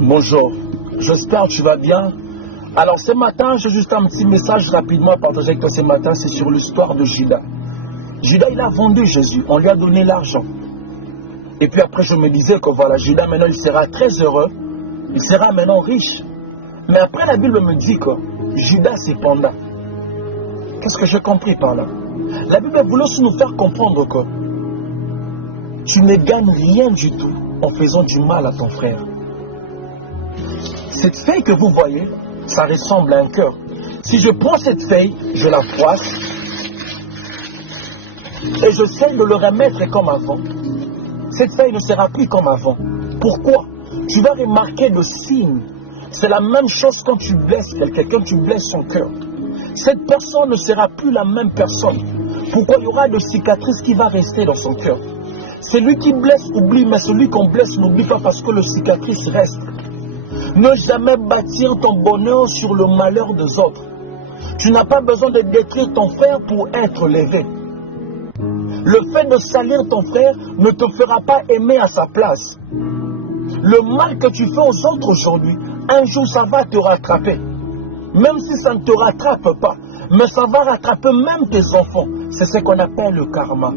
Bonjour, j'espère que tu vas bien. Alors ce matin, j'ai juste un petit message rapidement à partager avec toi ce matin, c'est sur l'histoire de Judas. Judas, il a vendu Jésus, on lui a donné l'argent. Et puis après, je me disais que voilà, Judas maintenant, il sera très heureux, il sera maintenant riche. Mais après, la Bible me dit que Judas cependant, qu'est-ce que j'ai compris par là? La Bible voulait aussi nous faire comprendre que tu ne gagnes rien du tout en faisant du mal à ton frère. Cette feuille que vous voyez, ça ressemble à un cœur. Si je prends cette feuille, je la froisse et j'essaie de le remettre comme avant, cette feuille ne sera plus comme avant. Pourquoi? Tu vas remarquer le signe. C'est la même chose quand tu blesses quelqu'un, tu blesses son cœur. Cette personne ne sera plus la même personne. Pourquoi? Il y aura de cicatrices qui vont rester dans son cœur. Celui qui blesse oublie, mais celui qu'on blesse n'oublie pas parce que le cicatrice reste. Ne jamais bâtir ton bonheur sur le malheur des autres. Tu n'as pas besoin de détruire ton frère pour être levé. Le fait de salir ton frère ne te fera pas aimer à sa place. Le mal que tu fais aux autres aujourd'hui, un jour ça va te rattraper. Même si ça ne te rattrape pas, mais ça va rattraper même tes enfants. C'est ce qu'on appelle le karma.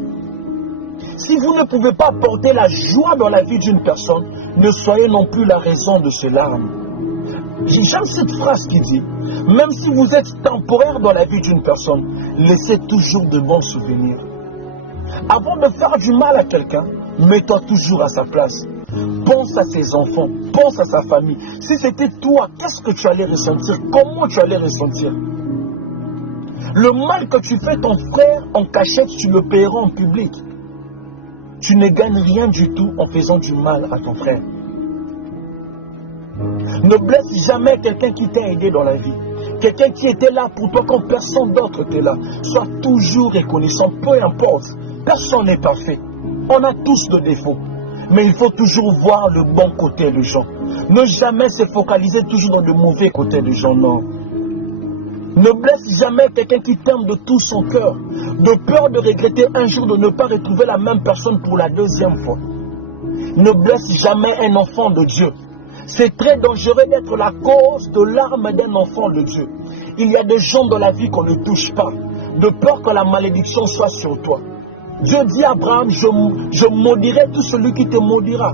Si vous ne pouvez pas apporter la joie dans la vie d'une personne, ne soyez non plus la raison de ses larmes. J'aime cette phrase qui dit, même si vous êtes temporaire dans la vie d'une personne, laissez toujours de bons souvenirs. Avant de faire du mal à quelqu'un, mets-toi toujours à sa place. Pense à ses enfants, pense à sa famille. Si c'était toi, qu'est-ce que tu allais ressentir? Comment tu allais ressentir? Le mal que tu fais ton frère en cachette, tu le paieras en public. Tu ne gagnes rien du tout en faisant du mal à ton frère. Ne blesse jamais quelqu'un qui t'a aidé dans la vie. Quelqu'un qui était là pour toi quand personne d'autre était là. Sois toujours reconnaissant, peu importe. Personne n'est parfait. On a tous des défauts. Mais il faut toujours voir le bon côté des gens. Ne jamais se focaliser toujours dans le mauvais côté des gens, non. Ne blesse jamais quelqu'un qui t'aime de tout son cœur, de peur de regretter un jour de ne pas retrouver la même personne pour la deuxième fois. Ne blesse jamais un enfant de Dieu. C'est très dangereux d'être la cause de larmes d'un enfant de Dieu. Il y a des gens dans la vie qu'on ne touche pas, de peur que la malédiction soit sur toi. Dieu dit à Abraham, je maudirai tout celui qui te maudira.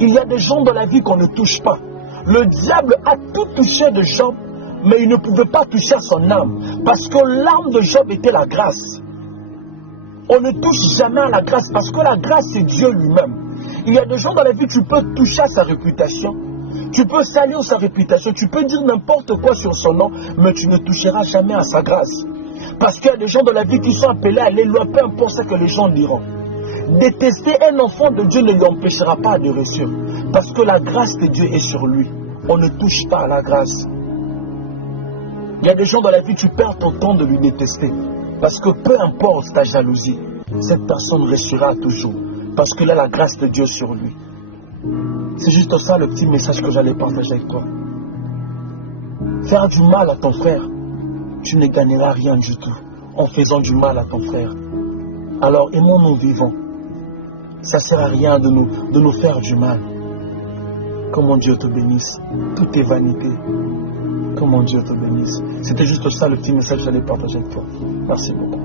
Il y a des gens dans la vie qu'on ne touche pas. Le diable a tout touché de Job, mais il ne pouvait pas toucher son âme, parce que l'âme de Job était la grâce. On ne touche jamais à la grâce, parce que la grâce c'est Dieu lui-même. Il y a des gens dans la vie, tu peux toucher à sa réputation, tu peux salir sa réputation, tu peux dire n'importe quoi sur son nom, mais tu ne toucheras jamais à sa grâce. Parce qu'il y a des gens dans la vie qui sont appelés à aller loin, peu importe ce que les gens diront. Détester un enfant de Dieu ne lui empêchera pas de réussir. Parce que la grâce de Dieu est sur lui. On ne touche pas à la grâce. Il y a des gens dans la vie, tu perds ton temps de lui détester. Parce que peu importe ta jalousie, cette personne réussira toujours. Parce qu'il a la grâce de Dieu sur lui. C'est juste ça le petit message que j'allais partager avec toi. Faire du mal à ton frère, tu ne gagneras rien du tout en faisant du mal à ton frère. Alors aimons-nous vivants. Ça ne sert à rien de nous faire du mal. Que mon Dieu te bénisse. Tout est vanité. Que mon Dieu te bénisse. C'était juste ça le petit message que j'allais partager avec toi. Merci beaucoup.